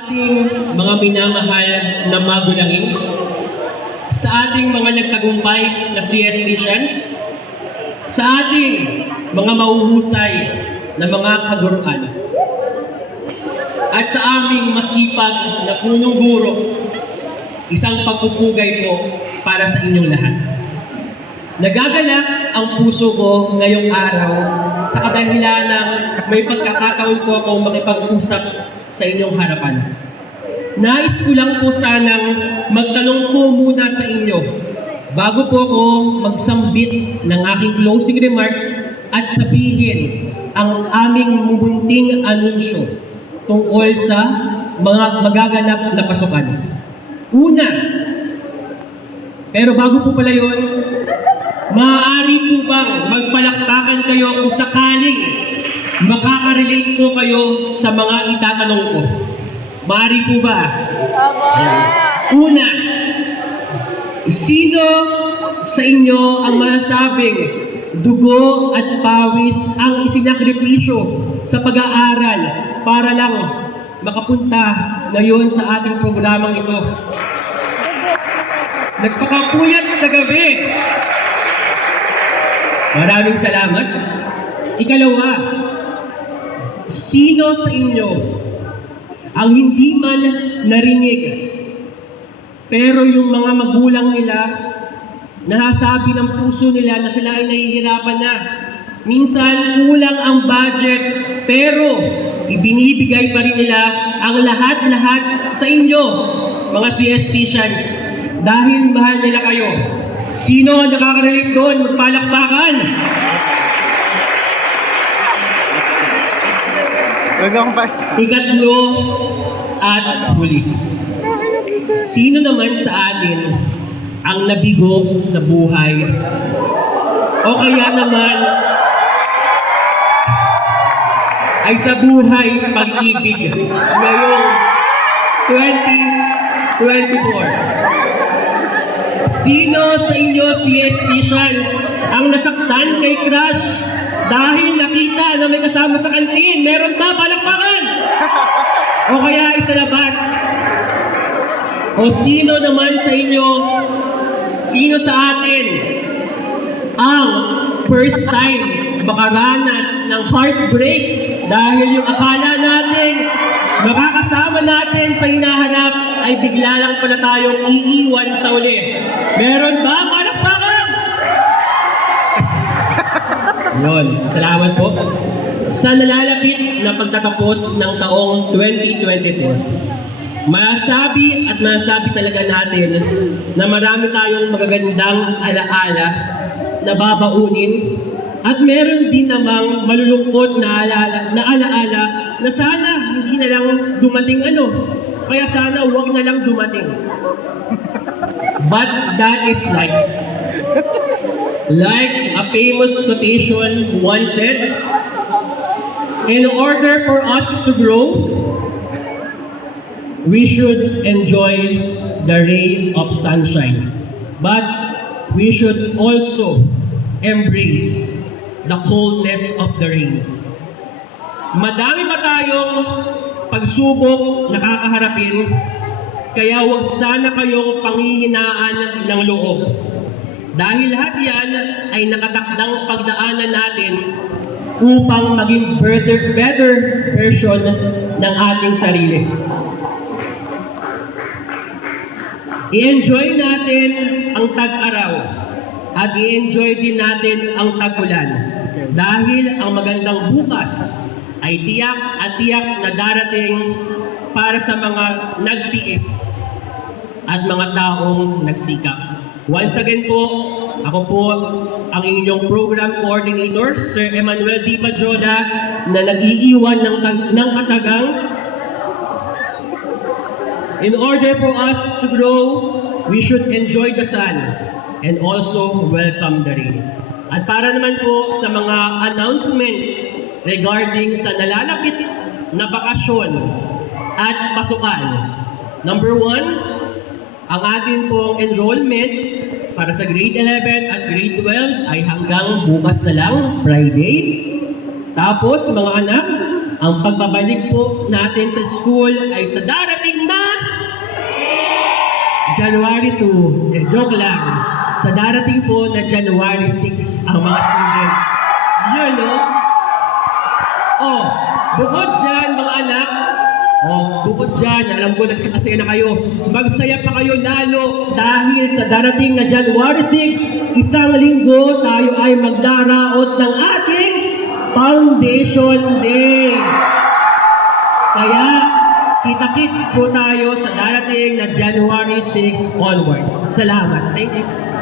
Ating mga minamahal na magulangin, sa ating mga nagtagumpay na CSTians, sa ating mga mahuhusay na mga kaguruan, at sa aming masipag na punong guro, isang pagpupugay po para sa inyong lahat. Nagagalak ang puso ko ngayong araw sa kadahilanang may pagkakataon po akong makipag-usap sa inyong harapan. Nais ko lang po sanang magtanong po muna sa inyo bago po ako magsambit ng aking closing remarks at sabihin ang aming mubunting anunsyo tungkol sa mga magaganap na pasukan. Una, pero bago po pala yun, maaari po bang magpalakpakan kayo kung sakaling makaka-relate po kayo sa mga itatanong ko? Maaari po ba? Una, sino sa inyo ang masasabing dugo at pawis ang isinakripisyo sa pag-aaral para lang makapunta ngayon sa ating programang ito? Nagpakapuyat sa gabi. Maraming salamat. Ikalawa, sino sa inyo ang hindi man narinig pero yung mga magulang nila nasasabi ng puso nila na sila ay nahihirapan na? Minsan kulang ang budget pero ibinibigay pa rin nila ang lahat-lahat sa inyo, mga CSTians, dahil mahal nila kayo. Sino ang nakaka-relate doon? Magpalakpakan! Ikatlo at huli. Sino naman sa atin ang nabigo sa buhay? O kaya naman ay sa buhay pag-ibig ngayong 2024? Sino sa inyo, CSTians, ang nasaktan kay crush dahil nakita na may kasama sa kantin? Meron ba? Palakpakan! O kaya ay sa labas? O sino naman sa inyo, sino sa atin ang first time makaranas ng heartbreak dahil yung akala natin makakasama natin sa hinahanap ay bigla lang pala tayong iiwan sa uli? Meron ba? Palakpakan! Yun, salamat po. Sa nalalapit na pagtatapos ng taong 2024, masabi talaga natin na marami tayong magagandang alaala na babaunin at meron din namang malulungkot na alaala na sana hindi na lang dumating kaya sana huwag na lang dumating. But that is life. Like a famous quotation once said, in order for us to grow, we should enjoy the ray of sunshine. But we should also embrace the coldness of the rain. Madami pa tayong pagsubok na kakaharapin, kaya huwag sana kayong panghihinaan ng loob. Dahil lahat yan ay nakatakdang pagdaanan natin upang maging better version ng ating sarili. I-enjoy natin ang tag-araw at i-enjoy din natin ang tag-ulan. Dahil ang magandang bukas ay tiyak at tiyak na darating para sa mga nagtiis at mga taong nagsikap. Once again po, ako po ang inyong program coordinator, Sir Emmanuel D. Pajoda, na nag-iiwan ng katagang. In order for us to grow, we should enjoy the sun and also welcome the rain. At para naman po sa mga announcements regarding sa nalalapit na bakasyon at pasukan. Number 1, ang ating pong enrollment para sa grade 11 at grade 12 ay hanggang bukas na lang, Friday. Tapos mga anak, ang pagbabalik po natin sa school ay sa darating na January 2. Joke lang. Sa darating po na January 6 ang mga students. Yun, no? Oh, bukod dyan, mga anak, bukod dyan, alam ko nagsakasaya na kayo. Magsaya pa kayo lalo dahil sa darating na January 6, isang linggo tayo ay magdaraos ng ating Foundation Day. Kaya, kita-kits po tayo sa darating na January 6 onwards. Salamat. Thank you.